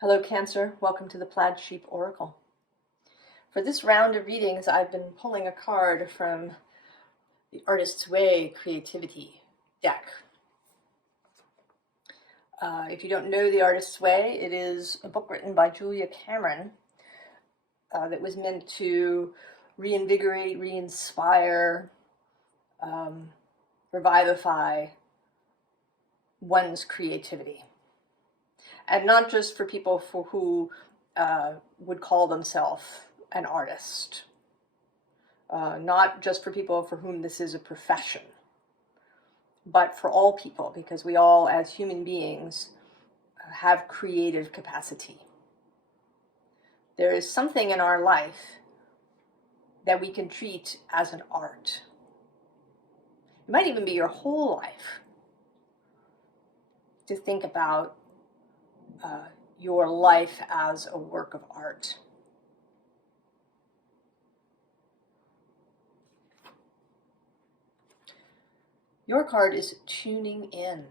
Hello, Cancer. Welcome to the Plaid Sheep Oracle. For this round of readings, I've been pulling a card from the Artist's Way Creativity deck. If you don't know The Artist's Way, it is a book written by Julia Cameron that was meant to reinvigorate, re-inspire, revivify one's creativity. And not just for people who would call themselves an artist. Not just for people for whom this is a profession, but for all people, because we all, as human beings, have creative capacity. There is something in our life that we can treat as an art. It might even be your whole life to think about your life as a work of art. Your card is tuning in.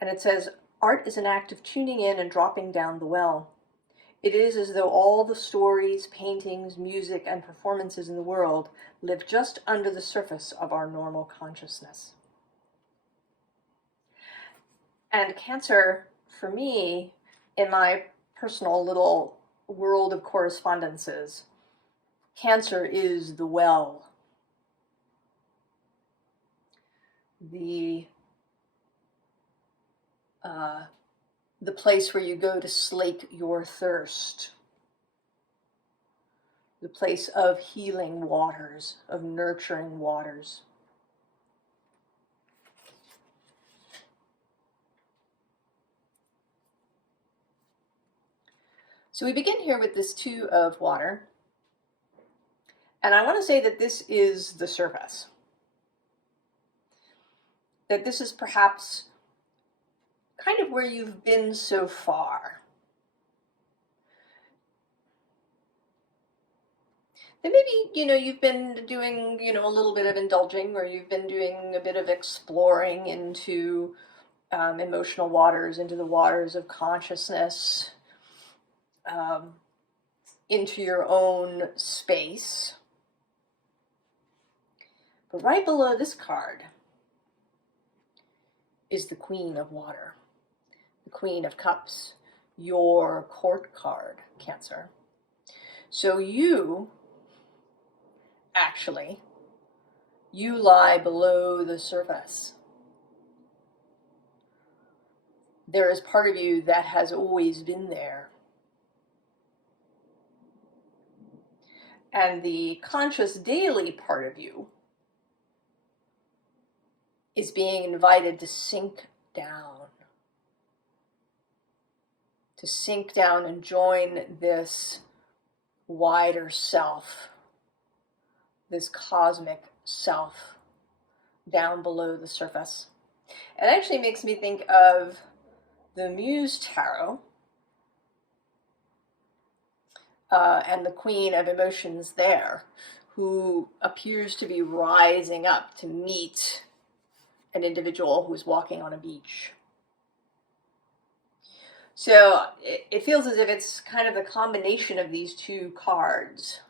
And it says, art is an act of tuning in and dropping down the well. It is as though all the stories, paintings, music, and performances in the world live just under the surface of our normal consciousness. And Cancer, for me, in my personal little world of correspondences, Cancer is the well. The place where you go to slake your thirst. The place of healing waters, of nurturing waters. So we begin here with this Two of Water. And I want to say that this is the surface. That this is perhaps kind of where you've been so far. Then maybe, you've been doing, a little bit of indulging, or you've been doing a bit of exploring into emotional waters, into the waters of consciousness, into your own space. But right below this card is the Queen of Water, the Queen of Cups, your court card, Cancer. So you lie below the surface. There is part of you that has always been there. And the conscious daily part of you is being invited to sink down. To sink down and join this wider self, this cosmic self down below the surface. It actually makes me think of the Muse Tarot and the Queen of Emotions there, who appears to be rising up to meet an individual who's walking on a beach. So it feels as if it's kind of the combination of these two cards,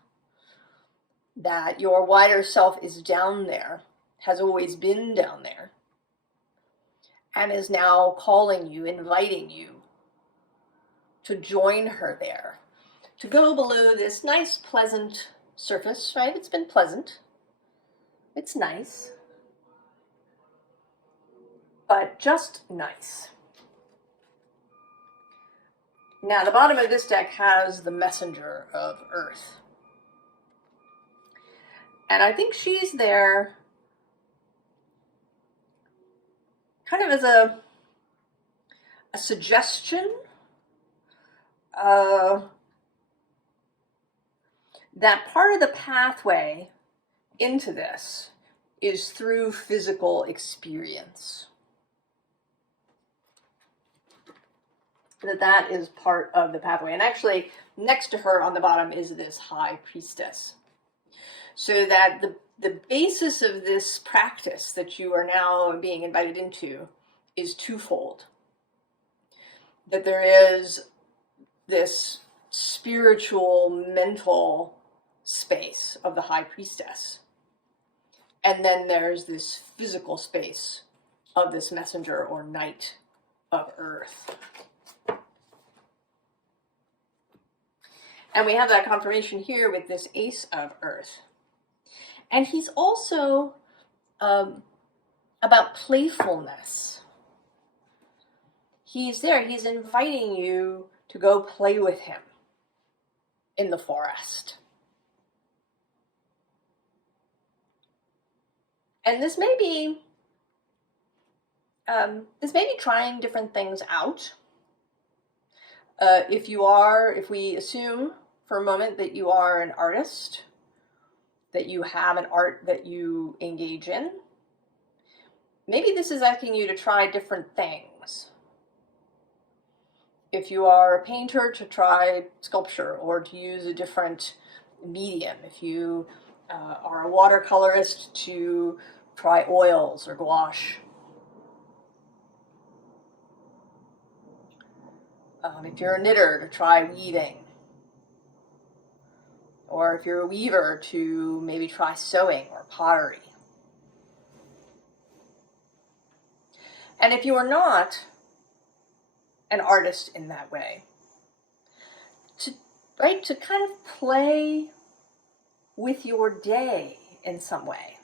that your wider self is down there, has always been down there, and is now calling you, inviting you to join her there, to go below this nice, pleasant surface, right? It's been pleasant. It's nice. But just nice. Now, the bottom of this deck has the Messenger of Earth. And I think she's there kind of as a suggestion that part of the pathway into this is through physical experience. That is part of the pathway. And actually, next to her on the bottom is this High Priestess. So that the basis of this practice that you are now being invited into is twofold. that there is this spiritual, mental space of the High Priestess. And then there's this physical space of this messenger or knight of earth. And we have that confirmation here with this Ace of Earth. And he's also about playfulness. He's there, he's inviting you to go play with him in the forest. And this may be trying different things out. If we assume for a moment that you are an artist, that you have an art that you engage in, maybe this is asking you to try different things. If you are a painter, to try sculpture or to use a different medium. If you are a watercolorist, to try oils or gouache. If you're a knitter, to try weaving. Or if you're a weaver, to maybe try sewing or pottery. And if you are not an artist in that way, to kind of play with your day in some way.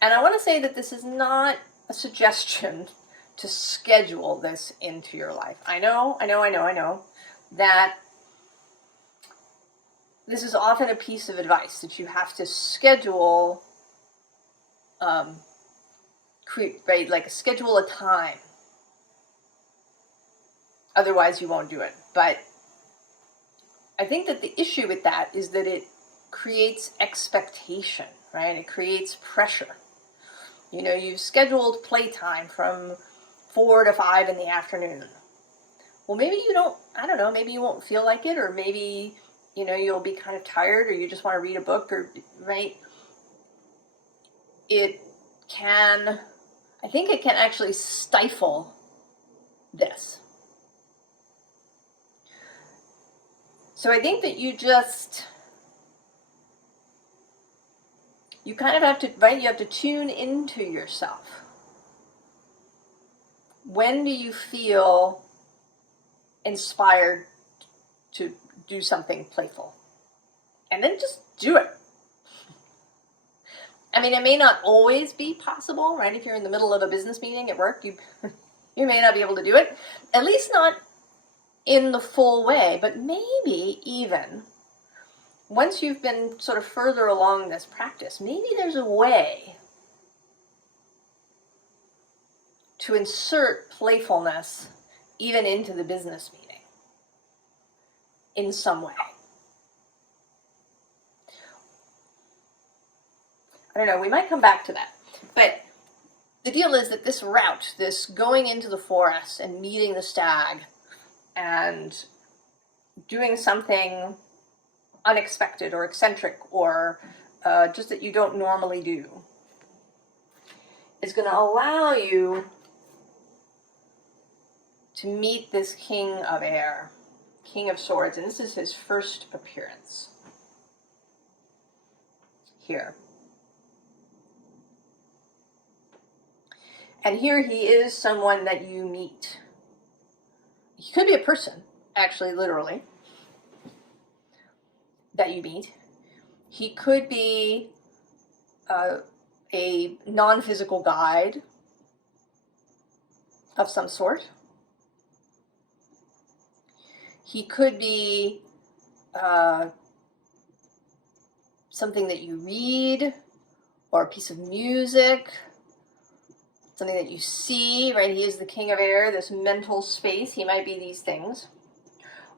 And I want to say that this is not a suggestion to schedule this into your life. I know that this is often a piece of advice that you have to schedule, schedule a time. Otherwise you won't do it. But I think that the issue with that is that it creates expectation, right? It creates pressure. You know, you've scheduled playtime from 4 to 5 in the afternoon. Well, maybe you don't, I don't know, maybe you won't feel like it, or maybe, you know, you'll be kind of tired, or you just want to read a book, or, right? I think it can actually stifle this. So I think that you kind of have to, right? You have to tune into yourself. When do you feel inspired to do something playful? And then just do it. I mean, it may not always be possible, right? If you're in the middle of a business meeting at work, you may not be able to do it. At least not in the full way, but maybe even once you've been sort of further along this practice, maybe there's a way to insert playfulness even into the business meeting in some way. I don't know, we might come back to that. But the deal is that this route, this going into the forest and meeting the stag and doing something unexpected or eccentric or just that you don't normally do, is going to allow you to meet this King of Air, King of Swords, and this is his first appearance here. And here he is someone that you meet. He could be a person, actually, literally, that you meet. He could be a non-physical guide of some sort. He could be something that you read, or a piece of music, something that you see, right? He is the King of Air, this mental space. He might be these things.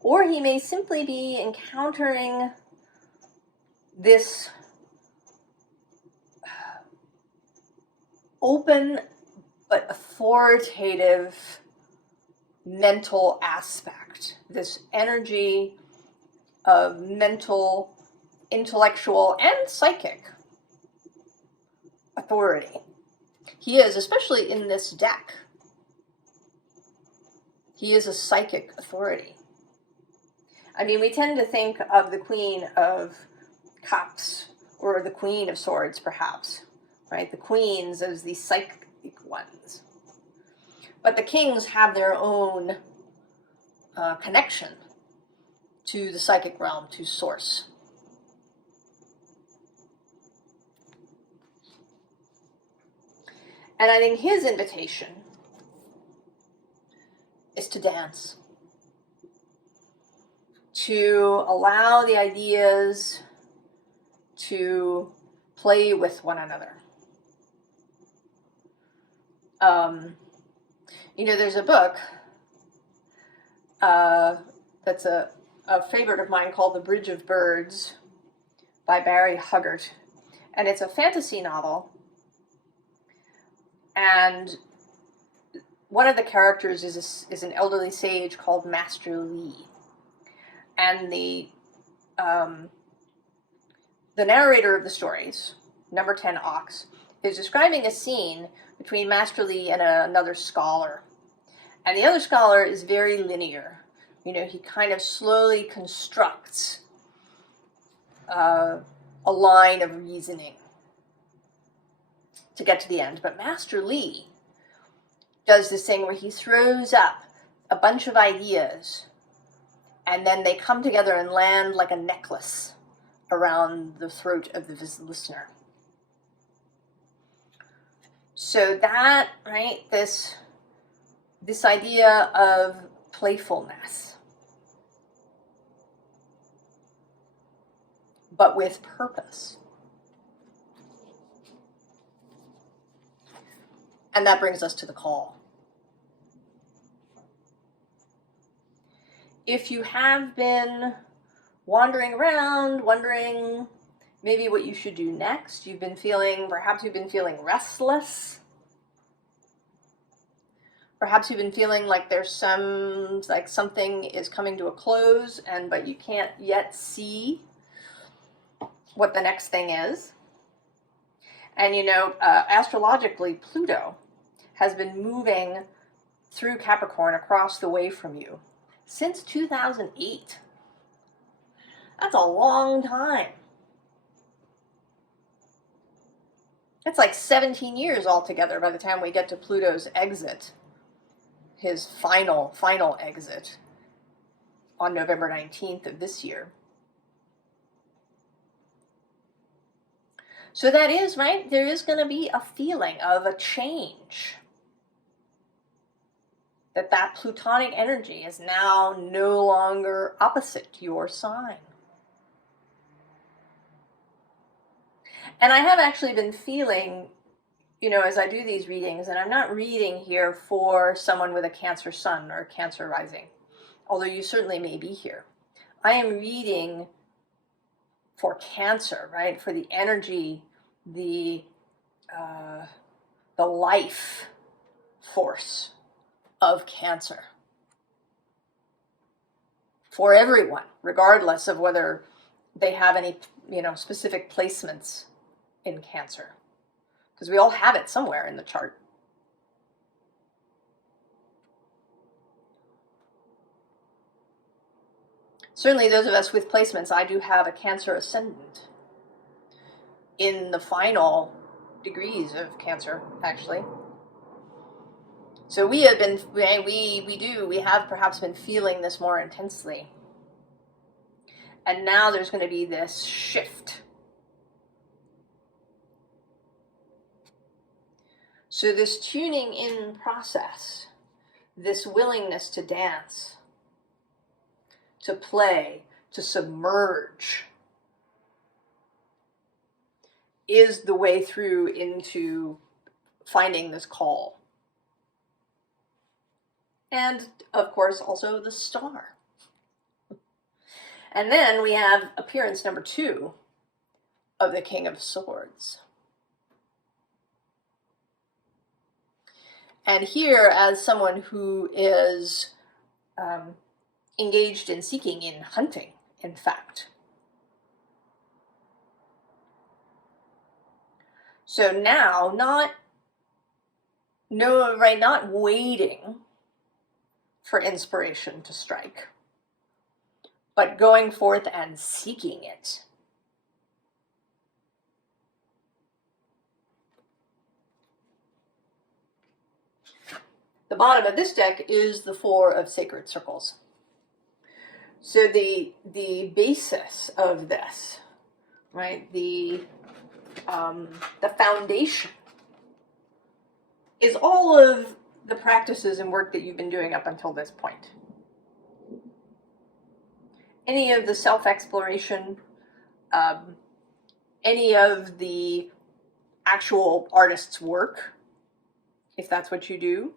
Or he may simply be encountering this open but authoritative mental aspect, this energy of mental, intellectual, and psychic authority. He is, especially in this deck, He is a psychic authority. I mean, we tend to think of the Queen of Cups, or the Queen of Swords, perhaps, right? The queens as the psychic ones. But the kings have their own connection to the psychic realm, to source. And I think his invitation is to dance, to allow the ideas to play with one another. There's a book that's a favorite of mine called The Bridge of Birds by Barry Huggart. And it's a fantasy novel. And one of the characters is an elderly sage called Master Lee. And the narrator of the stories, number 10 Ox, is describing a scene between Master Lee and another scholar. And the other scholar is very linear. He kind of slowly constructs a line of reasoning to get to the end. But Master Lee does this thing where he throws up a bunch of ideas, and then they come together and land like a necklace around the throat of the listener. So that, right, this idea of playfulness, but with purpose. And that brings us to the call. If you have been wandering around, wondering maybe what you should do next, perhaps you've been feeling restless. Perhaps you've been feeling like there's something is coming to a close, but you can't yet see what the next thing is. And astrologically, Pluto has been moving through Capricorn across the way from you since 2008. That's a long time. It's like 17 years altogether by the time we get to Pluto's exit, his final exit on November 19th of this year. So that is, right, there is going to be a feeling of a change. That Plutonic energy is now no longer opposite your sign. And I have actually been feeling, as I do these readings, and I'm not reading here for someone with a Cancer sun or Cancer rising, although you certainly may be here. I am reading for Cancer, right? For the energy, the life force of Cancer. For everyone, regardless of whether they have any, specific placements in Cancer. Because we all have it somewhere in the chart. Certainly those of us with placements, I do have a Cancer ascendant in the final degrees of Cancer, actually. So we have perhaps been feeling this more intensely. And now there's going to be this shift. So this tuning in process, this willingness to dance, to play, to submerge, is the way through into finding this call. And, of course, also the star. And then we have appearance number 2 of the King of Swords. And here, as someone who is engaged in seeking, in hunting, in fact. So now, not waiting for inspiration to strike, but going forth and seeking it. The bottom of this deck is the Four of Sacred Circles. So the basis of this, right, the foundation is all of the practices and work that you've been doing up until this point. Any of the self-exploration, any of the actual artist's work, if that's what you do,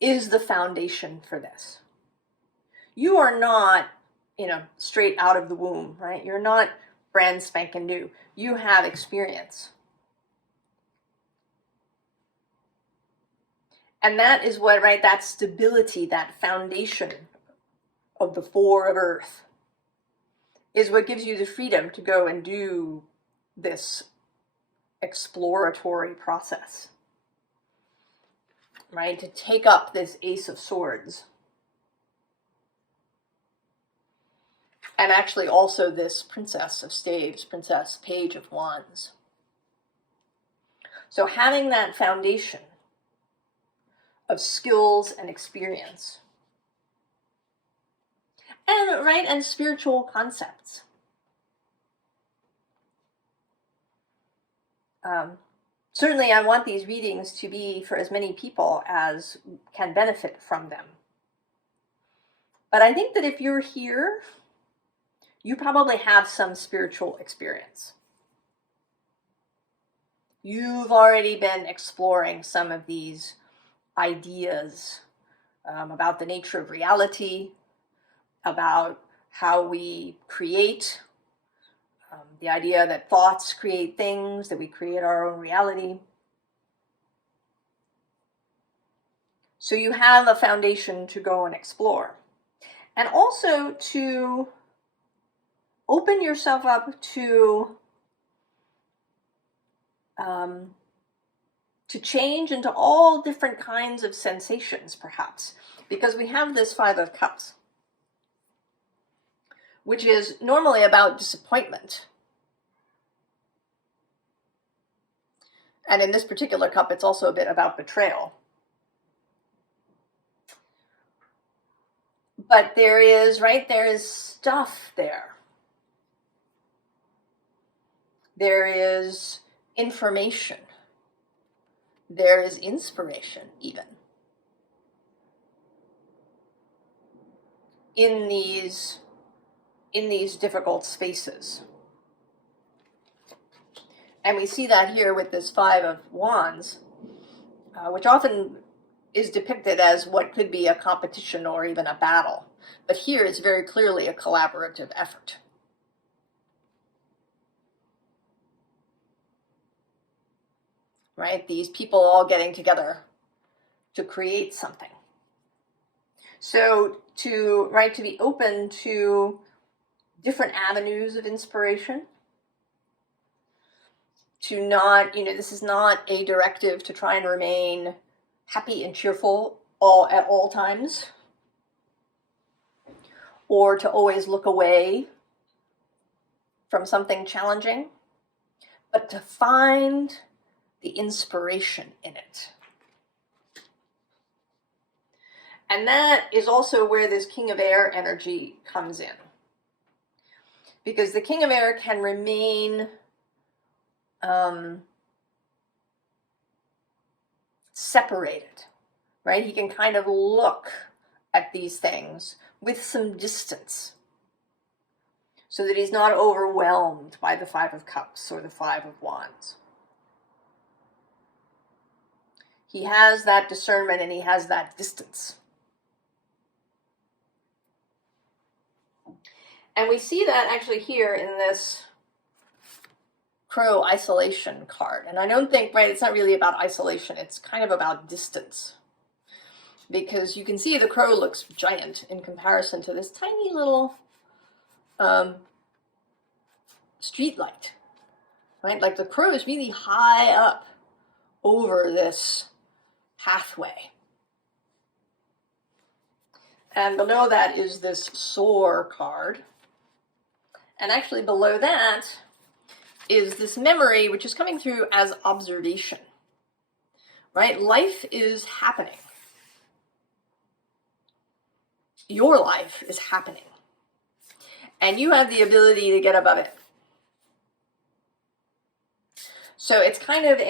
is the foundation for this. You are not, straight out of the womb, right? You're not brand spanking new. You have experience. And that is what, right, that stability, that foundation of the Four of Earth is what gives you the freedom to go and do this exploratory process, right? To take up this Ace of Swords. And actually also this Princess of Staves, Princess, Page of Wands. So having that foundation of skills and experience, and spiritual concepts. Certainly I want these readings to be for as many people as can benefit from them. But I think that if you're here, you probably have some spiritual experience. You've already been exploring some of these ideas about the nature of reality, about how we create, the idea that thoughts create things, that we create our own reality. So you have a foundation to go and explore. And also to open yourself up to change into all different kinds of sensations, perhaps, because we have this Five of Cups, which is normally about disappointment. And in this particular cup, it's also a bit about betrayal. But there is stuff there. There is information. There is inspiration, even, in these difficult spaces. And we see that here with this Five of Wands, which often is depicted as what could be a competition or even a battle. But here it's very clearly a collaborative effort. Right? These people all getting together to create something. So to be open to different avenues of inspiration, to not, this is not a directive to try and remain happy and cheerful at all times, or to always look away from something challenging, but to find the inspiration in it. And that is also where this King of Air energy comes in. Because the King of Air can remain separated, right? He can kind of look at these things with some distance, so that he's not overwhelmed by the Five of Cups or the Five of Wands. He has that discernment and he has that distance. And we see that actually here in this Crow isolation card. And I don't think, it's not really about isolation. It's kind of about distance. Because you can see the crow looks giant in comparison to this tiny little street light. Right? Like the crow is really high up over this pathway. And below that is this soar card. And actually below that is this memory, which is coming through as observation, right? Life is happening. Your life is happening. And you have the ability to get above it. So it's kind of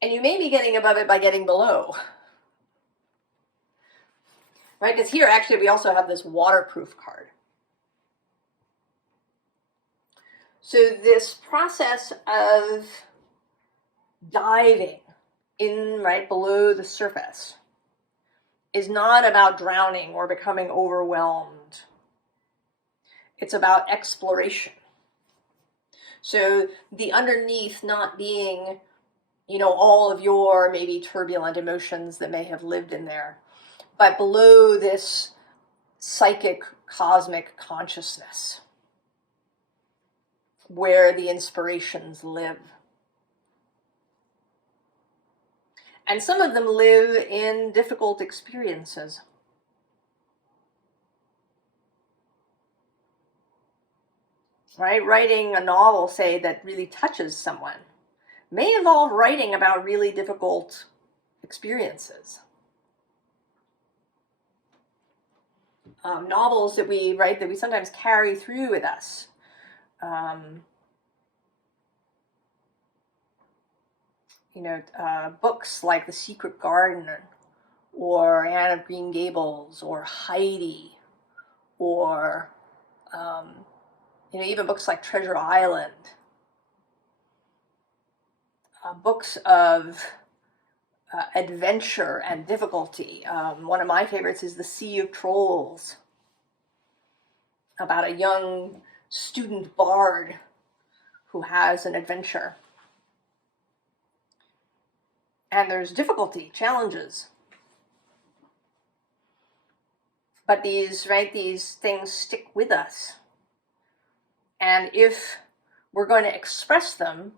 and you may be getting above it by getting below. Right? Because here, actually, we also have this waterproof card. So this process of diving in right below the surface is not about drowning or becoming overwhelmed. It's about exploration. So the underneath not being, all of your maybe turbulent emotions that may have lived in there, but below this psychic cosmic consciousness where the inspirations live. And some of them live in difficult experiences. Right? Writing a novel, say, that really touches someone may involve writing about really difficult experiences. Novels that we write that we sometimes carry through with us. Books like The Secret Garden or Anne of Green Gables or Heidi or even books like Treasure Island. Books of adventure and difficulty. One of my favorites is The Sea of Trolls, about a young student bard who has an adventure. And there's difficulty, challenges. But these things stick with us. And if we're going to express them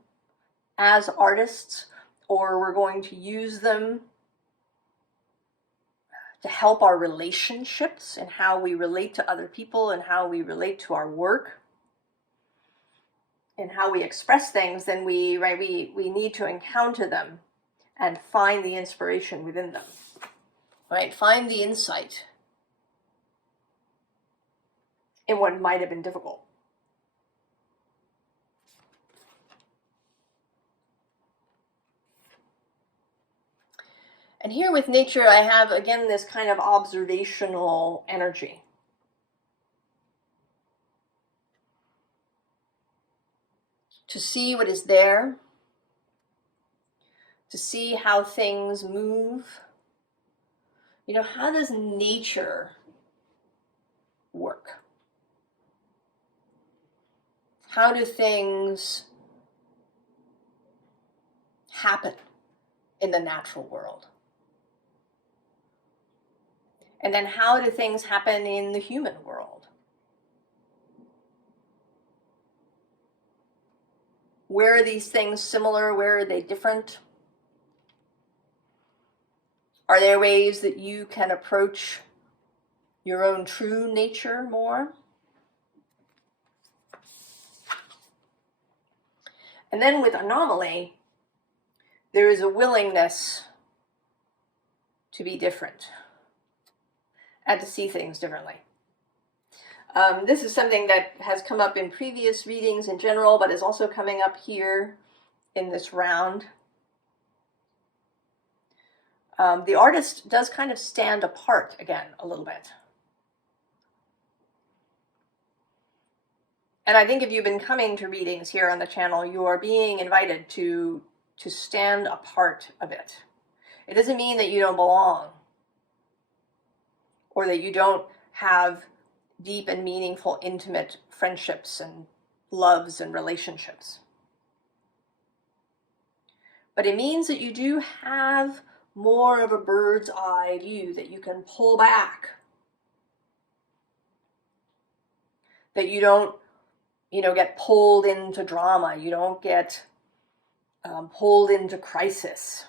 as artists, or we're going to use them to help our relationships and how we relate to other people and how we relate to our work and how we express things, then we need to encounter them and find the inspiration within them, right? Find the insight in what might have been difficult. And here with nature, I have, again, this kind of observational energy. To see what is there, to see how things move. How does nature work? How do things happen in the natural world? And then how do things happen in the human world? Where are these things similar? Where are they different? Are there ways that you can approach your own true nature more? And then with anomaly, there is a willingness to be different and to see things differently. This is something that has come up in previous readings in general, but is also coming up here in this round. The artist does kind of stand apart again a little bit. And I think if you've been coming to readings here on the channel, you are being invited to stand apart a bit. It doesn't mean that you don't belong or that you don't have deep and meaningful, intimate friendships and loves and relationships. But it means that you do have more of a bird's eye view, that you can pull back, that you don't, get pulled into drama, you don't get pulled into crisis.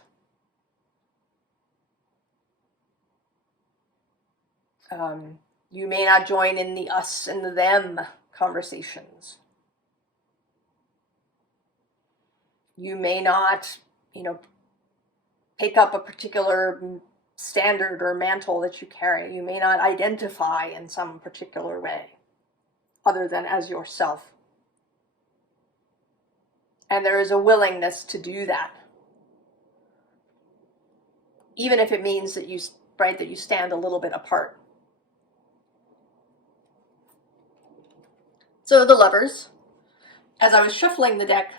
You may not join in the us and the them conversations. You may not, pick up a particular standard or mantle that you carry. You may not identify in some particular way other than as yourself. And there is a willingness to do that, even if it means that you stand a little bit apart. So the Lovers, as I was shuffling the deck,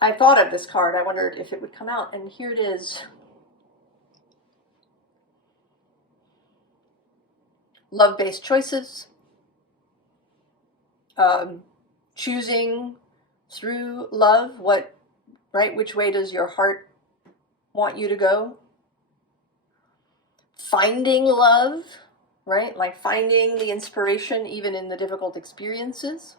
I thought of this card. I wondered if it would come out, and here it is. Love-based choices, choosing through love which way does your heart want you to go? Finding love, right? Like finding the inspiration even in the difficult experiences.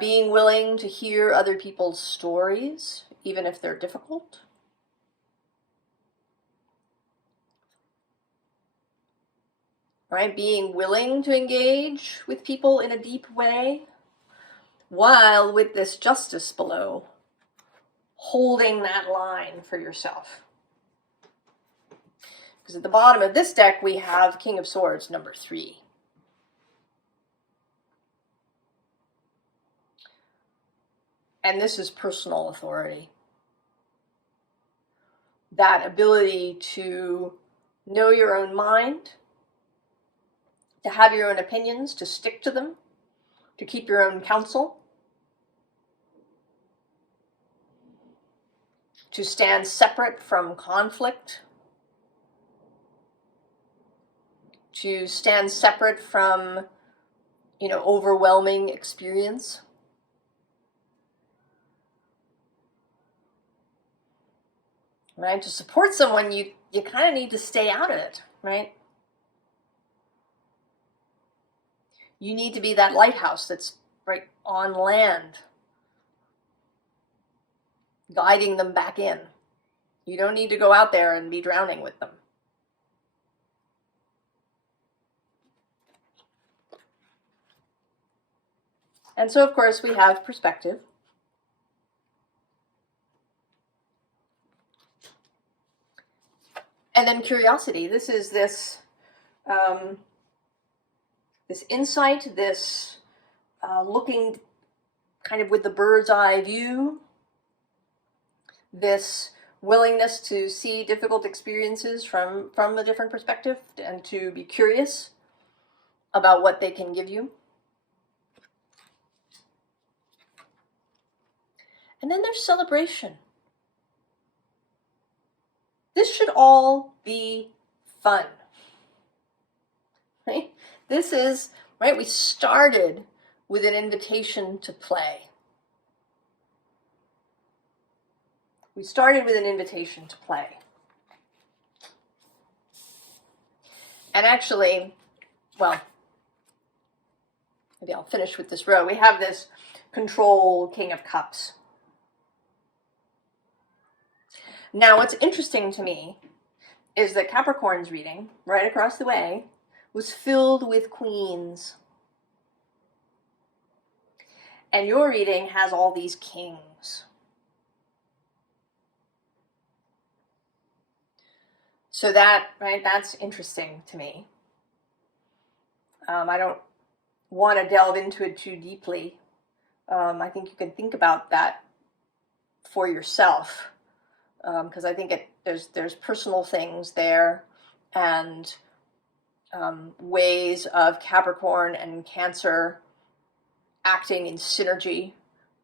Being willing to hear other people's stories, even if they're difficult. Right? Being willing to engage with people in a deep way, while with this Justice below, holding that line for yourself. Because at the bottom of this deck, we have King of Swords, number 3. And this is personal authority. That ability to know your own mind, to have your own opinions, to stick to them, to keep your own counsel, to stand separate from conflict, to stand separate from, overwhelming experience. Right? To support someone, you kind of need to stay out of it, right? You need to be that lighthouse that's right on land, guiding them back in. You don't need to go out there and be drowning with them. And so, of course, we have perspective. And then curiosity. This is this insight, this looking kind of with the bird's eye view, this willingness to see difficult experiences from a different perspective and to be curious about what they can give you. And then there's celebration. This should all be fun, right? This is, right, we started with an invitation to play. We started with an invitation to play. And actually, well, maybe I'll finish with this row. We have this control King of Cups. Now, what's interesting to me is that Capricorn's reading, right across the way, was filled with queens. And your reading has all these kings. So that's interesting to me. I don't want to delve into it too deeply. I think you can think about that for yourself. Because I think there's personal things there, and ways of Capricorn and Cancer acting in synergy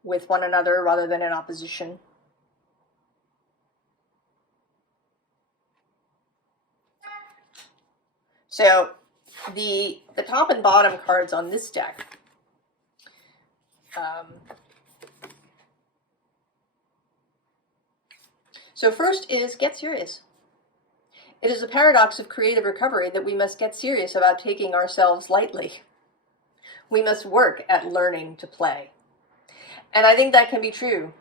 with one another rather than in opposition. So the top and bottom cards on this deck so first is get serious. It is a paradox of creative recovery that we must get serious about taking ourselves lightly. We must work at learning to play. And I think that can be true.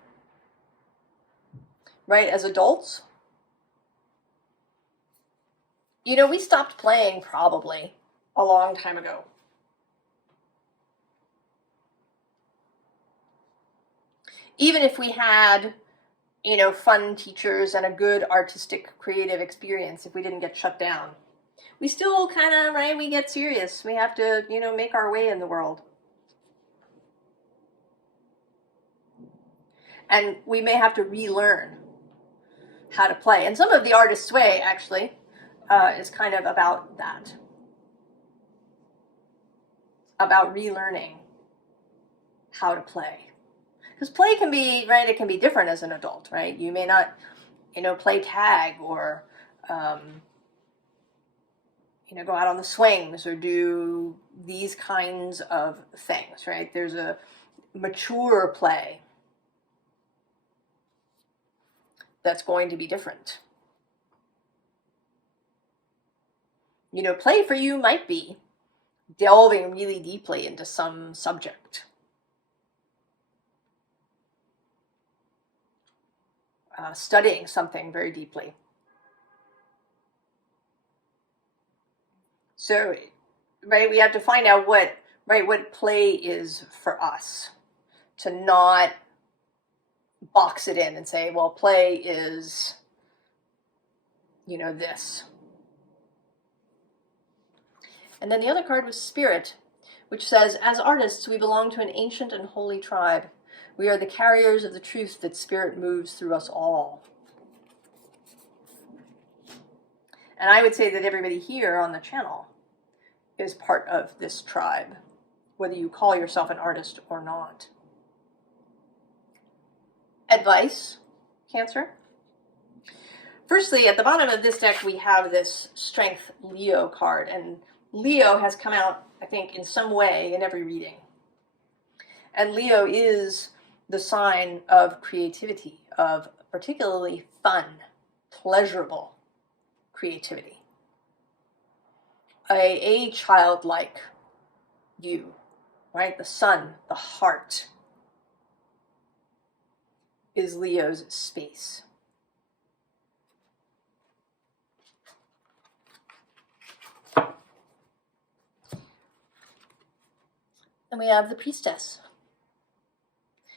Right? As adults, You know, we stopped playing probably a long time ago. Even if we had, you know, fun teachers and a good artistic, creative experience, if we didn't get shut down, we still kind of, right, we get serious. We have to, you know, make our way in the world. And we may have to relearn how to play. And some of the artist's way, actually, is kind of about that. About relearning how to play. Because play can be, right, it can be different as an adult, right? You may not, you know, play tag or, you know, go out on the swings or do these kinds of things, right? There's a mature play that's going to be different. You know, play for you might be delving really deeply into some subject. Studying something very deeply. So, right, we have to find out what play is for us, to not box it in and say, well, play is, you know, this. And then the other card was Spirit, which says, as artists, we belong to an ancient and holy tribe. We are the carriers of the truth that Spirit moves through us all. And I would say that everybody here on the channel is part of this tribe, whether you call yourself an artist or not. Advice, Cancer. Firstly, at the bottom of this deck, we have this Strength Leo card, and Leo has come out, I think, in some way in every reading. And Leo is the sign of creativity, of particularly fun, pleasurable creativity. A childlike you, right? The sun, the heart, is Leo's space. And we have the Priestess.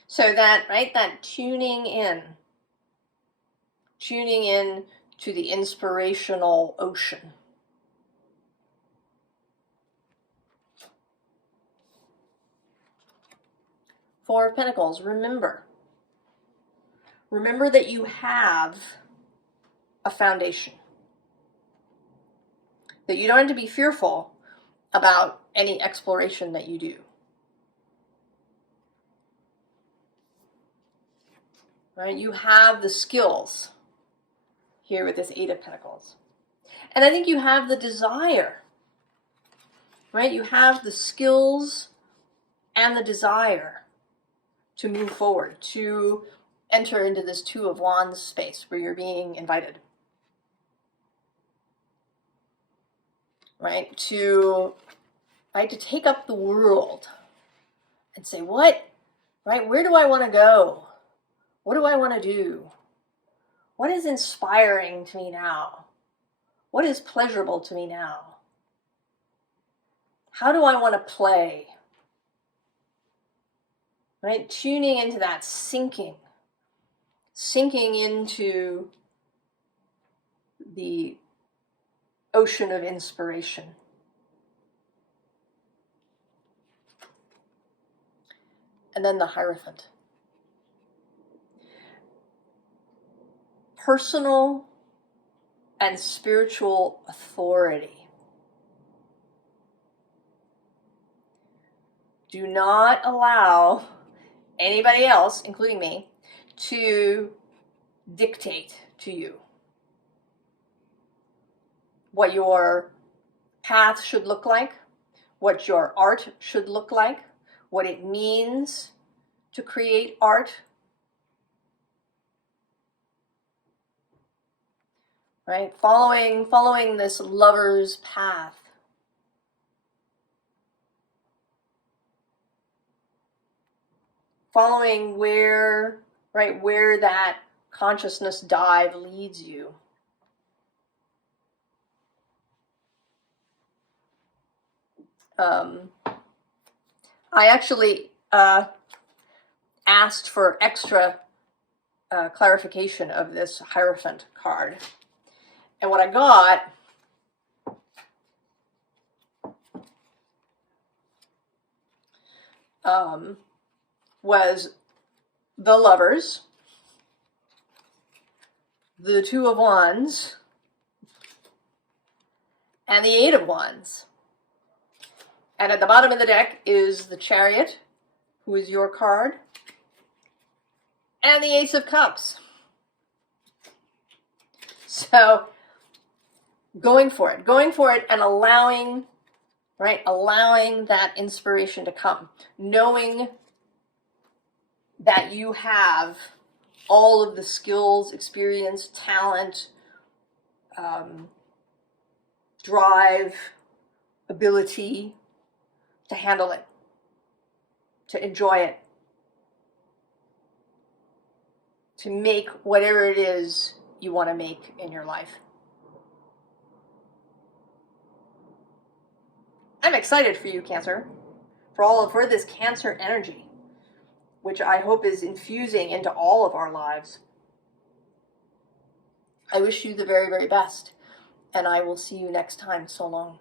So that, right, that tuning in to the inspirational ocean. Four of Pentacles, remember that you have a foundation. That you don't have to be fearful about any exploration that you do. Right? You have the skills here with this Eight of Pentacles. And I think you have the desire. Right? You have the skills and the desire to move forward, to enter into this Two of Wands space where you're being invited. Right? To take up the world and say, what? Right? Where do I want to go? What do I want to do? What is inspiring to me now? What is pleasurable to me now? How do I want to play? Right? Tuning into that, sinking into the ocean of inspiration. And then the Hierophant. Personal and spiritual authority. Do not allow anybody else, including me, to dictate to you what your path should look like, what your art should look like, what it means to create art. Right? Following this lover's path. Following where that consciousness dive leads you. I actually asked for extra clarification of this Hierophant card. And what I got was the Lovers, the Two of Wands, and the Eight of Wands. And at the bottom of the deck is the Chariot, who is your card, and the Ace of Cups. So going for it and allowing, right, allowing that inspiration to come, knowing that you have all of the skills, experience, talent, drive, ability to handle it, to enjoy it, to make whatever it is you want to make in your life. I'm excited for you, Cancer, for this Cancer energy, which I hope is infusing into all of our lives. I wish you the very, very best, and I will see you next time. So long.